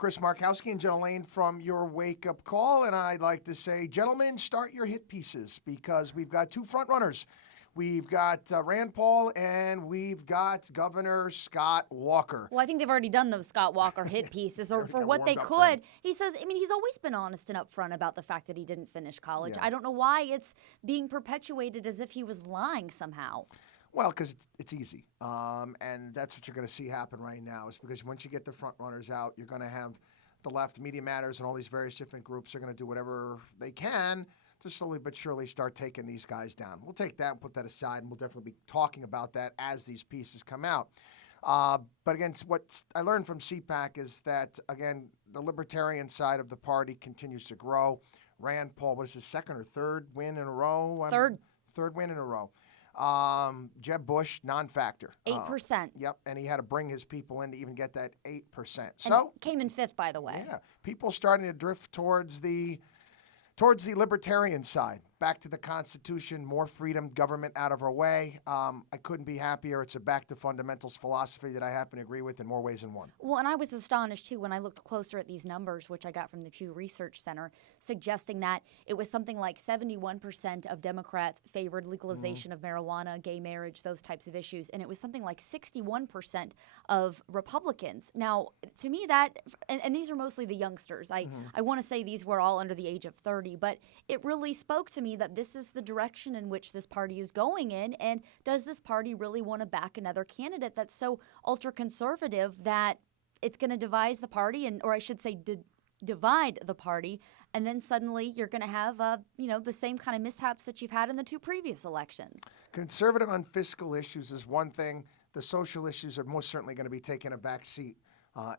Chris Markowski and Jenna Lane from Your Wake Up Call. And I'd like to say, gentlemen, start your hit pieces because we've got two front runners. We've got Rand Paul and we've got Governor Scott Walker. Well, I think they've already done those Scott Walker hit pieces, or for what they could. He says, I mean, he's always been honest and upfront about the fact that he didn't finish college. Yeah. I don't know why it's being perpetuated as if he was lying somehow. Well, because it's easy. And that's what you're going to see happen right now is because once you get the front runners out, you're going to have the left, Media Matters, and all these various different groups are going to do whatever they can to slowly but surely start taking these guys down. We'll take that and put that aside, and we'll definitely be talking about that as these pieces come out. But again, what I learned from CPAC is that, again, the libertarian side of the party continues to grow. Rand Paul, what is his second or third win in a row? Third win in a row. Jeb Bush, non-factor. 8%. Yep, and he had to bring his people in to even get that 8%. So came in fifth, by the way. Yeah, people starting to drift towards the libertarian side, back to the Constitution, more freedom, government out of our way. I couldn't be happier. It's a back to fundamentals philosophy that I happen to agree with in more ways than one. Well, and I was astonished, too, when I looked closer at these numbers, which I got from the Pew Research Center, suggesting that it was something like 71% of Democrats favored legalization of marijuana, gay marriage, those types of issues, and it was something like 61% of Republicans. Now, to me, that, and these are mostly the youngsters. I want to say these were all under the age of 30, but it really spoke to me that this is the direction in which this party is going in, and does this party really want to back another candidate that's so ultra-conservative that it's going to divide the party, or I should say divide the party, and then suddenly you're going to have the same kind of mishaps that you've had in the two previous elections. Conservative on fiscal issues is one thing. The social issues are most certainly going to be taking a back seat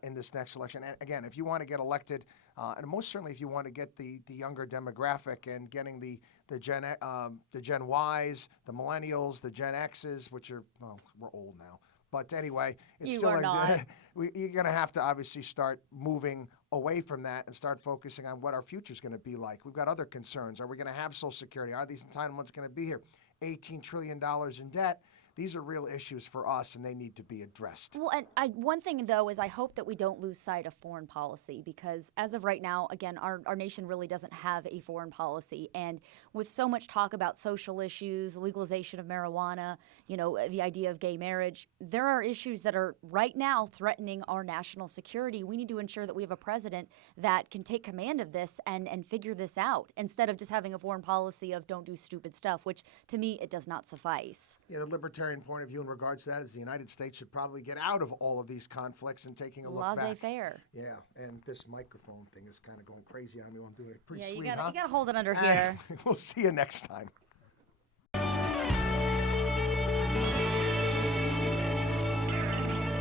in this next election. And again, if you want to get elected, and most certainly if you want to get the younger demographic and getting the Gen Ys, the millennials, the Gen Xs, which are, well, we're old now. But anyway, it's you're going to have to obviously start moving away from that and start focusing on what our future is going to be like. We've got other concerns. Are we going to have Social Security? Are these entitlements going to be here? $18 trillion in debt. These are real issues for us, and they need to be addressed. Well, and one thing, though, is I hope that we don't lose sight of foreign policy because as of right now, again, our nation really doesn't have a foreign policy. And with so much talk about social issues, legalization of marijuana, the idea of gay marriage, there are issues that are right now threatening our national security. We need to ensure that we have a president that can take command of this and figure this out instead of just having a foreign policy of don't do stupid stuff, which to me, it does not suffice. Yeah, the libertarian point of view in regards to that is the United States should probably get out of all of these conflicts and taking a look back. Laissez-faire. Yeah, and this microphone thing is kind of going crazy on me. I'm doing it pretty sweet, you gotta hold it under here. We'll see you next time.